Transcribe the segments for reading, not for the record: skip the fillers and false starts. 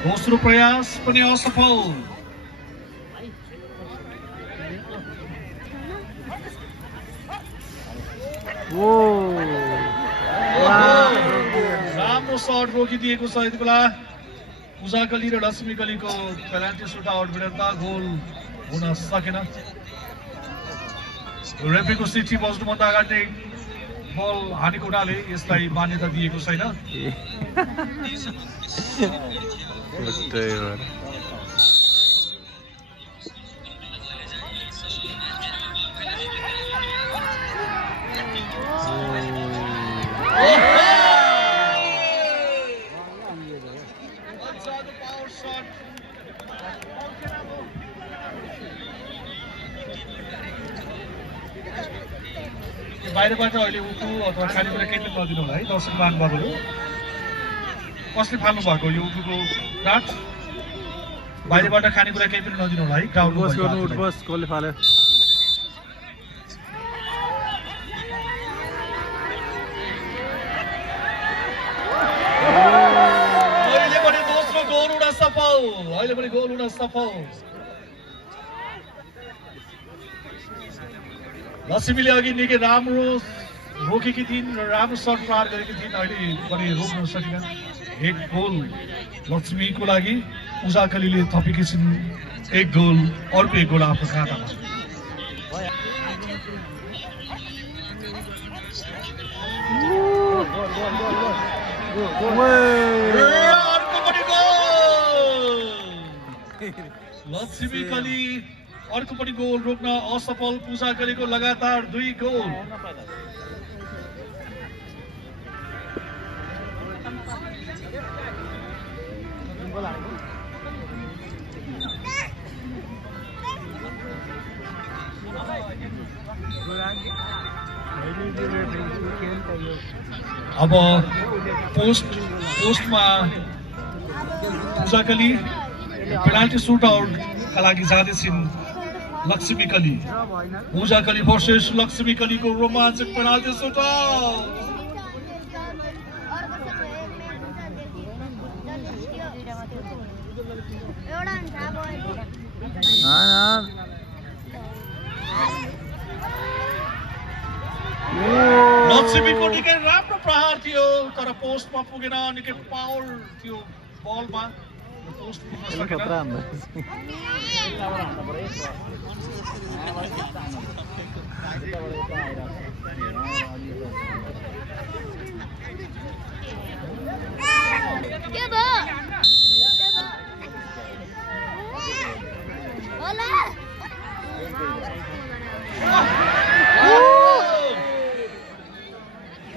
दोस्रो प्रयास पनि असफल। राम्रो सर्ट रोकिदिएको छ यति बेला। पूजा कली र लक्ष्मी कलीको पेनाल्टी सुट आउट विरुद्ध गोल हुन सकेन। रेफ्रीको सिटी बज्नुभन्दा अगाडि बल हानेको हुनाले यसलाई मान्यता दिएको छैन। बाहिरबाट अहिले उठु अथवा खानेकुरा केही पनि नदिनु होला है दर्शक महानुभावहरू। कसले फाल्नु भएको यो उठुको काठ? बाहिरबाट खानेकुरा केही पनि नदिनु होला है ग्राउन्डमा। कसले फाल्यो? अहिले पनि दोस्रो गोल हुन सफल। अहिले पनि गोल हुन सफल। लक्ष्मीले अघि निकै राम्रो रोकेकी थिइन् र राम्रो सर्ट प्रहार गरेकी थिइन्। अहिले पनि रोक्न सकिनन्। एक गोल लक्ष्मीको लागि। पूजा कलीले थपेकी छिन् एक गोल। अर्को एक गोल आफ्नो खातामा। अर्को पनि गोल। लक्ष्मी कली अर्को पनि गोल रोक्न असफल। पूजा कलीको लगातार 2 गोल। अब पोस्टमा पूजा कली पेनाल्टी सुट आउटका लागि जाँदैछिन् लक्ष्मी कली। पूजा कली वर्सेस लक्ष्मी कलीको रोमाञ्चक पेनाल्टी सुट आउट। लक्ष्मीको निकै राम्रो प्रहार थियो तर पोस्टमा पुगेन। निकै पावर थियो बलमा। पोस्ट पुग्न सकेन।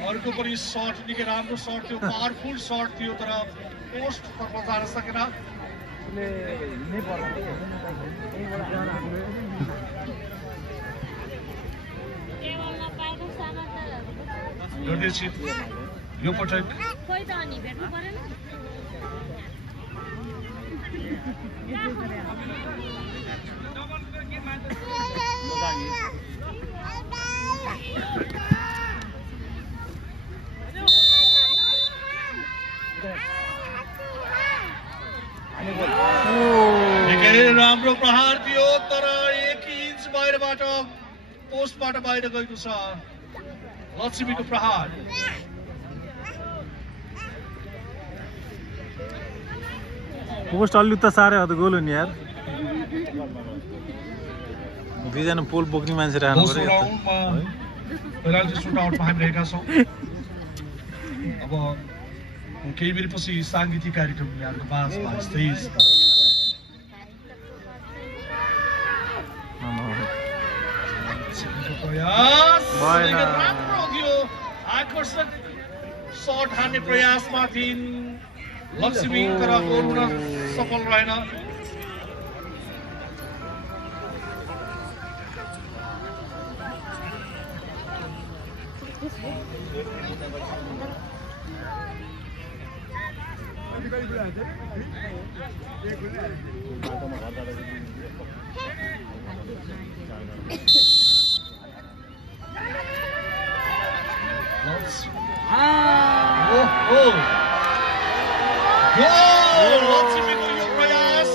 अर्को पनि सर्ट निकै राम्रो सर्ट थियो। पावरफुल सर्ट थियो तर पोस्ट तर्फ जान सकेन। यो पटक राम्रो प्रहार थियो तर 1 इन्च बाहिरबाट पोस्टबाट बाहिर गएको छ लक्ष्मीको प्रहार। पोस्ट अलि त साह्रै हो त गोल हो नि यार। दुईजना पोल बोक्ने मान्छे राख्नु पर्यो। पेनाल्टी सुट आउटमा हामी रहेका छौँ। अब केही बेरपछि साङ्गीतिक कार्यक्रम यहाँको माझमा स्टेज प्रयास राम्रो थियो। आकर्षक सर्ट हान्ने प्रयासमा थिइन् लक्ष्मी तर गोल हुन सफल रहेन। लक्ष्मीको यो प्रयास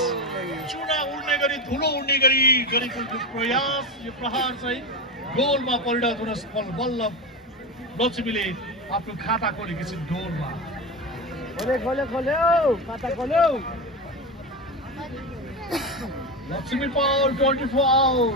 चुना उड्ने गरी धुलो उड्ने गरी गरेको यो प्रयास यो प्रहार चाहिँ गोलमा परिणत हुन बल्ल लक्ष्मीले आफ्नो खाता खोलेकी छिन् गोलमा लक्ष्मी पावर 24 आवर